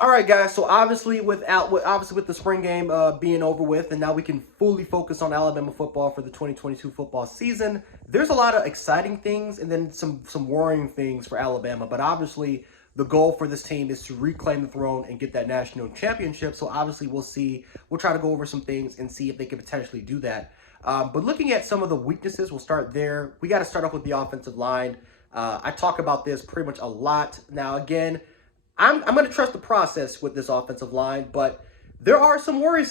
All right, guys. So obviously, with the spring game being over with, and now we can fully focus on Alabama football for the 2022 football season. There's a lot of exciting things, and then some worrying things for Alabama. But obviously, the goal for this team is to reclaim the throne and get that national championship. So obviously, we'll see. We'll try to go over some things and see if they can potentially do that. But looking at some of the weaknesses, we'll start there. We got to start off with the offensive line. I talk about this pretty much a lot. Now, again, I'm going to trust the process with this offensive line, but there are some worry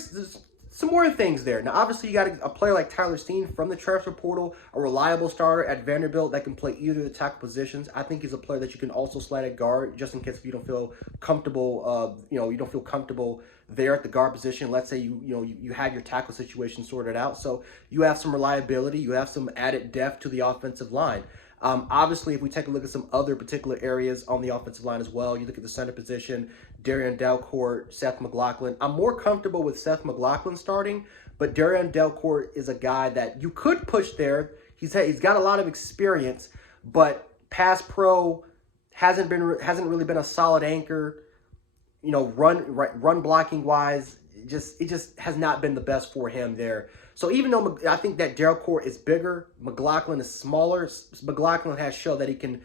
things there. Now, obviously, you got a player like Tyler Steen from the transfer portal, a reliable starter at Vanderbilt that can play either of the tackle positions. I think he's a player that you can also slide at guard, just in case if you don't feel comfortable. You don't feel comfortable there at the guard position. Let's say you had your tackle situation sorted out, so you have some reliability, you have some added depth to the offensive line. Obviously, if we take a look at some other particular areas on the offensive line as well, you look at the center position, Darian Delcourt, Seth McLaughlin. I'm more comfortable with Seth McLaughlin starting, but Darian Delcourt is a guy that you could push there. He's got a lot of experience, but pass pro hasn't really been a solid anchor. Run blocking wise, it just has not been the best for him there. So even though I think that Delcourt is bigger, McLaughlin is smaller. McLaughlin has shown that he can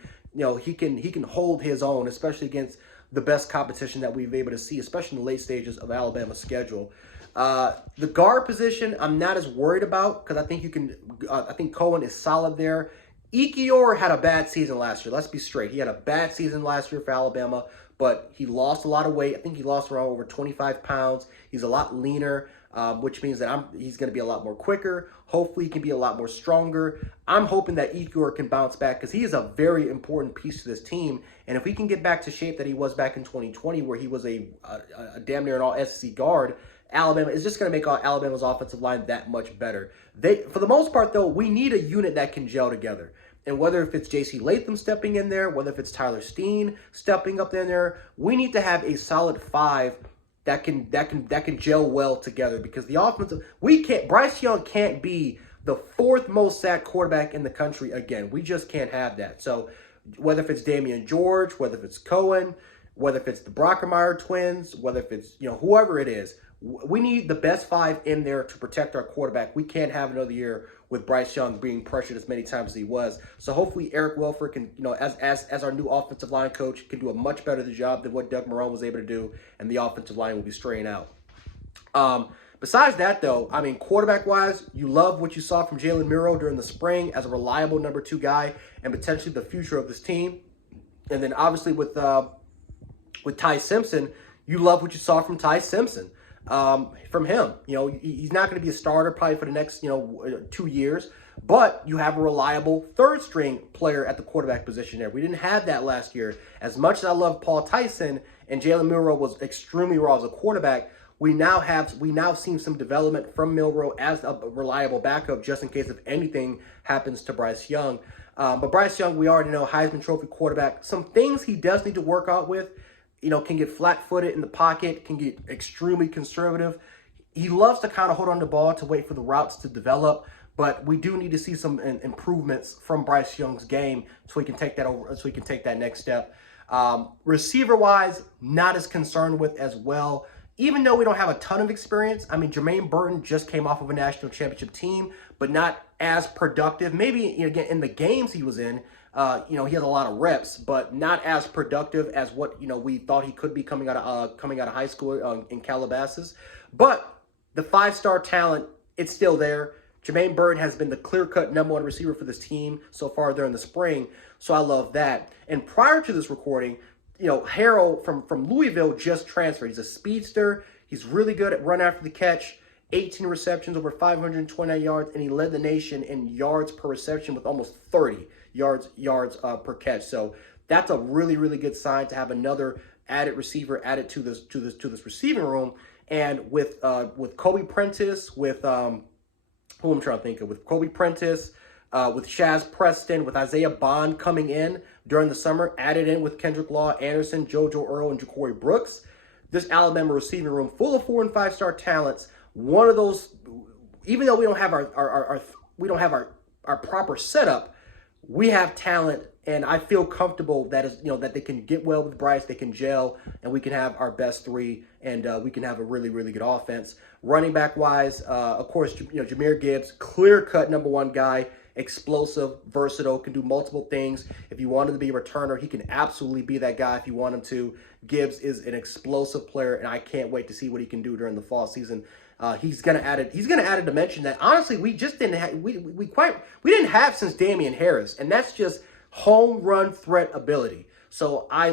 hold his own, especially against the best competition that we've been able to see, especially in the late stages of Alabama's schedule. The guard position, I'm not as worried about because I think I think Cohen is solid there. Ikior had a bad season last year. Let's be straight. He had a bad season last year for Alabama, but he lost a lot of weight. I think he lost around over 25 pounds. He's a lot leaner, which means that he's going to be a lot more quicker. Hopefully, he can be a lot more stronger. I'm hoping that Ikior can bounce back because he is a very important piece to this team. And if we can get back to shape that he was back in 2020, where he was a damn near an all SEC guard, Alabama is just going to make Alabama's offensive line that much better. For the most part, though, we need a unit that can gel together. And whether if it's J.C. Latham stepping in there, whether if it's Tyler Steen stepping up in there, we need to have a solid five that can gel well together. Because the offensive, Bryce Young can't be the fourth most sacked quarterback in the country again. We just can't have that. So whether if it's Damian George, whether if it's Cohen, whether if it's the Brockermeyer twins, whether if it's whoever it is, we need the best five in there to protect our quarterback. We can't have another year with Bryce Young being pressured as many times as he was. So hopefully Eric Welford can, as our new offensive line coach, can do a much better job than what Doug Marrone was able to do, and the offensive line will be straightened out. Besides that, though, I mean, quarterback-wise, you love what you saw from Jalen Milroe during the spring as a reliable number 2 guy and potentially the future of this team. And then obviously with Ty Simpson, you love what you saw from Ty Simpson. From him, he's not going to be a starter probably for the next 2 years, but you have a reliable third string player at the quarterback position there. We didn't have that last year. As much as I love Paul Tyson and Jalen Milroe was extremely raw as a quarterback, we now seen some development from Milroe as a reliable backup just in case if anything happens to Bryce Young. But Bryce Young, we already know, Heisman Trophy quarterback. Some things he does need to work out with. Can get flat-footed in the pocket, can get extremely conservative. He loves to kind of hold on the ball to wait for the routes to develop, but we do need to see some improvements from Bryce Young's game so he can take that next step. Receiver-wise, not as concerned with as well. Even though we don't have a ton of experience, I mean, Jermaine Burton just came off of a national championship team, but not as productive. Maybe again in the games he was in. He has a lot of reps, but not as productive as what we thought he could be coming out of high school in Calabasas. But the 5-star talent, it's still there. Jermaine Burton has been the clear-cut number 1 receiver for this team so far during the spring, so I love that. And prior to this recording, Harrell from Louisville just transferred. He's a speedster. He's really good at run after the catch. 18 receptions, over 529 yards, and he led the nation in yards per reception with almost 30 yards per catch. So that's a really, really good sign to have another added receiver added to this receiving room. And with Kobe Prentice, with who I'm trying to think of, with Kobe Prentice, with Shaz Preston, with Isaiah Bond coming in during the summer, added in with Kendrick Law, Anderson, JoJo Earl, and Ja'Cory Brooks. This Alabama receiving room full of 4- and 5-star talents. One of those, even though we don't have our proper setup, we have talent, and I feel comfortable that that they can get well with Bryce, they can gel, and we can have our best three, and we can have a really, really good offense. Running back wise, of course, Jahmyr Gibbs, clear cut number one guy, explosive, versatile, can do multiple things. If you want him to be a returner, he can absolutely be that guy if you want him to. Gibbs is an explosive player, and I can't wait to see what he can do during the fall season. He's gonna add a dimension that honestly we just didn't have we didn't have since Damian Harris, and that's just home run threat ability. So I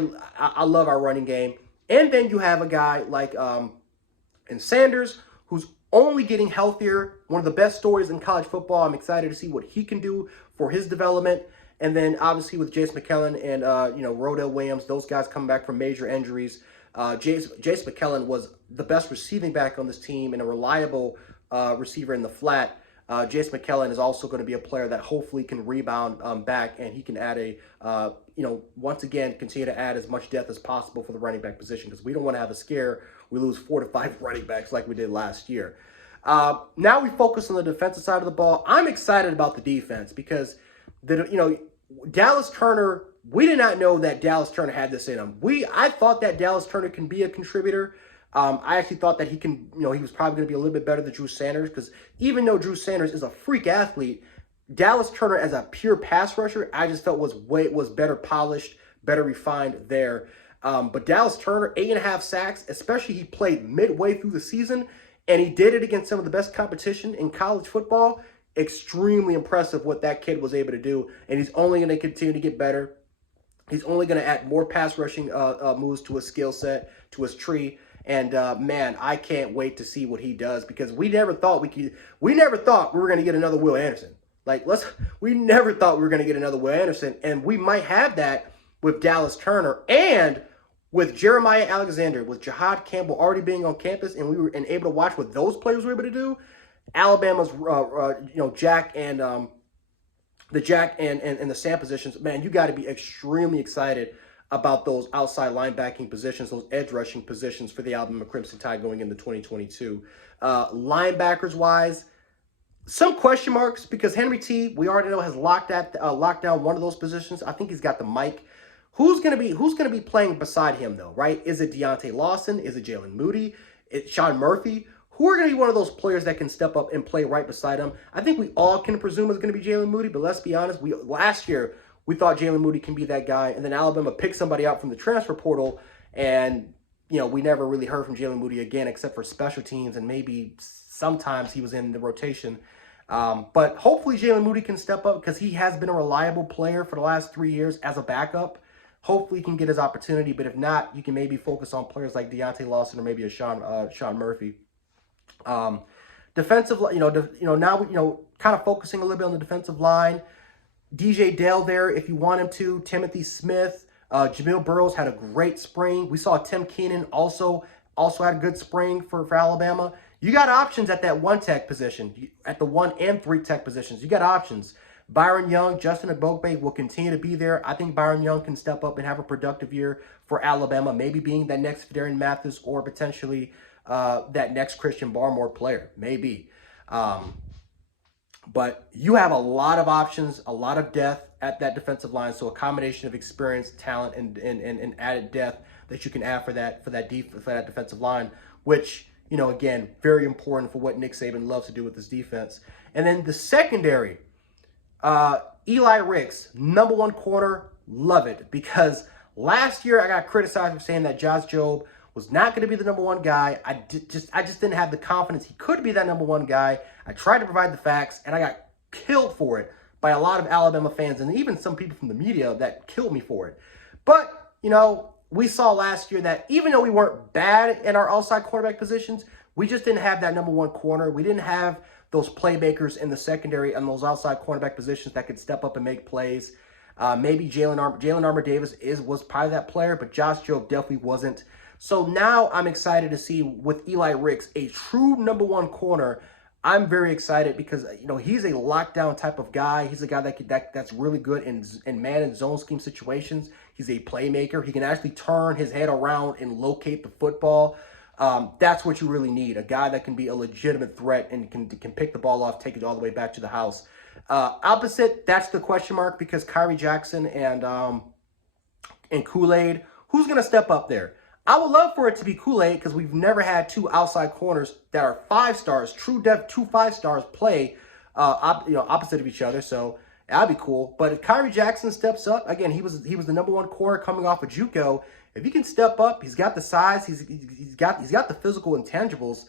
love our running game. And then you have a guy like and Sanders, who's only getting healthier. One of the best stories in college football. I'm excited to see what he can do for his development. And then obviously with Jace McKellen and Rodell Williams, those guys coming back from major injuries. Jace McKellen was the best receiving back on this team and a reliable receiver in the flat. Jace McKellen is also going to be a player that hopefully can rebound back, and he can add once again, continue to add as much depth as possible for the running back position, because we don't want to have a scare. We lose 4 to 5 running backs like we did last year. Now we focus on the defensive side of the ball. I'm excited about the defense because Dallas Turner, we did not know that Dallas Turner had this in him. I thought that Dallas Turner can be a contributor. I actually thought that he was probably going to be a little bit better than Drew Sanders, because even though Drew Sanders is a freak athlete, Dallas Turner as a pure pass rusher, I just felt was better polished, better refined there. But Dallas Turner, 8.5 sacks, especially he played midway through the season, and he did it against some of the best competition in college football. Extremely impressive what that kid was able to do, and he's only going to continue to get better. He's only going to add more pass rushing moves to his skill set, to his tree. And man, I can't wait to see what he does, because we never thought we were going to get another Will Anderson. We never thought we were going to get another Will Anderson, and we might have that with Dallas Turner and with Jeremiah Alexander, with Jahad Campbell already being on campus, and we were able to watch what those players were able to do. Alabama's Jack and the Sam positions, man, you got to be extremely excited about those outside linebacking positions, those edge rushing positions for the Alabama Crimson Tide going into 2022. Linebackers wise, some question marks, because Henry T, we already know, has locked down one of those positions. I think he's got the mic. Who's gonna be playing beside him though, right? Is it Deontay Lawson? Is it Jalen Moody? It's Sean Murphy? Who are going to be one of those players that can step up and play right beside him? I think we all can presume it's going to be Jalen Moody, but let's be honest. Last year, we thought Jalen Moody can be that guy, and then Alabama picked somebody out from the transfer portal, and we never really heard from Jalen Moody again, except for special teams, and maybe sometimes he was in the rotation. But hopefully Jalen Moody can step up, because he has been a reliable player for the last 3 years as a backup. Hopefully he can get his opportunity, but if not, you can maybe focus on players like Deontay Lawson or maybe a Sean Murphy. Defensive, now kind of focusing a little bit on the defensive line. DJ Dale there, if you want him to. Timothy Smith, Jamil Burrows had a great spring. We saw Tim Keenan also had a good spring for Alabama. You got options at that 1 tech position, at the 1 and 3 tech positions. You got options. Byron Young, Justin Agbogbe will continue to be there. I think Byron Young can step up and have a productive year for Alabama, maybe being that next Darren Mathis or potentially that next Christian Barmore player, maybe. But you have a lot of options, a lot of depth at that defensive line. So a combination of experience, talent, and added depth that you can add for that defensive line, which, again, very important for what Nick Saban loves to do with this defense. And then the secondary, Eli Ricks, number 1 corner, love it, because last year I got criticized for saying that Josh Jobe was not going to be the number 1 guy. I just didn't have the confidence he could be that number 1 guy. I tried to provide the facts, and I got killed for it by a lot of Alabama fans and even some people from the media that killed me for it. But, we saw last year that even though we weren't bad in our outside quarterback positions, we just didn't have that number 1 corner. We didn't have those playmakers in the secondary and those outside cornerback positions that could step up and make plays. Maybe Jalen Armour Davis was probably that player, but Josh Jobe definitely wasn't. So now I'm excited to see with Eli Ricks, a true number 1 corner. I'm very excited because, he's a lockdown type of guy. He's a guy that's really good in man and zone scheme situations. He's a playmaker. He can actually turn his head around and locate the football. That's what you really need, a guy that can be a legitimate threat and can pick the ball off, take it all the way back to the house. Opposite, that's the question mark because Kyrie Jackson and Kool-Aid, who's going to step up there? I would love for it to be Kool-Aid because we've never had two outside corners that are 5 stars, true depth, 2 5 stars play opposite of each other. So that'd be cool. But if Kyrie Jackson steps up, again, he was the number 1 corner coming off of JUCO. If he can step up, he's got the size, he's got the physical intangibles.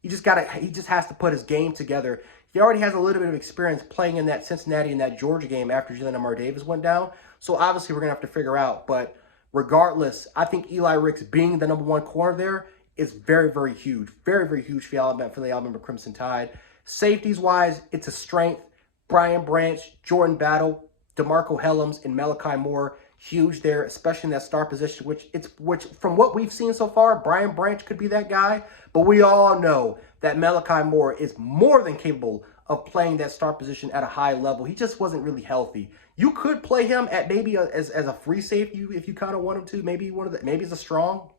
He just has to put his game together. He already has a little bit of experience playing in that Cincinnati and that Georgia game after Jalen Amar Davis went down. So obviously we're gonna have to figure out. But regardless, I think Eli Ricks being the number 1 corner there is very, very huge. Very, very huge for the Alabama Crimson Tide. Safeties wise, it's a strength. Brian Branch, Jordan Battle, DeMarco Helms, and Malachi Moore, huge there, especially in that star position, which from what we've seen so far, Brian Branch could be that guy. But we all know that Malachi Moore is more than capable of playing that star position at a high level. He just wasn't really healthy. You could play him at maybe as a free safety if you kind of want him to. Maybe maybe as a strong.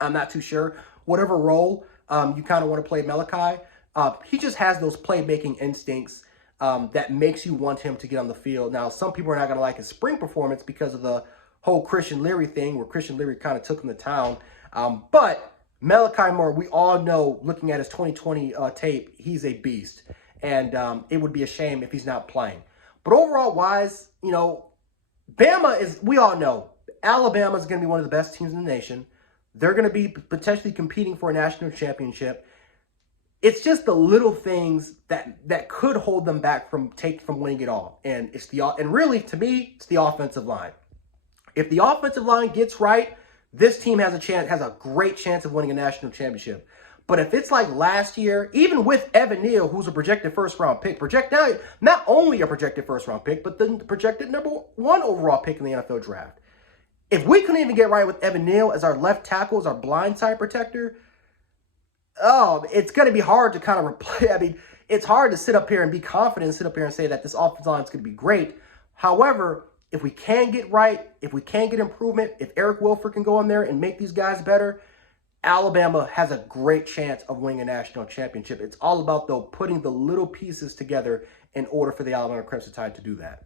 I'm not too sure. Whatever role you kind of want to play Malachi. He just has those playmaking instincts that makes you want him to get on the field. Now, some people are not going to like his spring performance because of the whole Christian Leary thing where Christian Leary kind of took him to town. But Malachi Moore, we all know, looking at his 2020 tape, he's a beast. And it would be a shame if he's not playing. But overall wise, Bama is, we all know, Alabama is going to be one of the best teams in the nation. They're going to be potentially competing for a national championship. It's just the little things that could hold them back from winning it all. And really, to me, it's the offensive line. If the offensive line gets right, this team has a great chance of winning a national championship. But if it's like last year, even with Evan Neal, who's a projected first-round pick, not only a projected first-round pick, but the projected number 1 overall pick in the NFL draft. If we couldn't even get right with Evan Neal as our left tackle, as our blindside protector, it's going to be hard to kind of replace. I mean, it's hard to sit up here and be confident and sit up here and say that this offensive line is going to be great. However, if we can get right, if we can get improvement, if Eric Wilford can go in there and make these guys better, Alabama has a great chance of winning a national championship. It's all about, though, putting the little pieces together in order for the Alabama Crimson Tide to do that.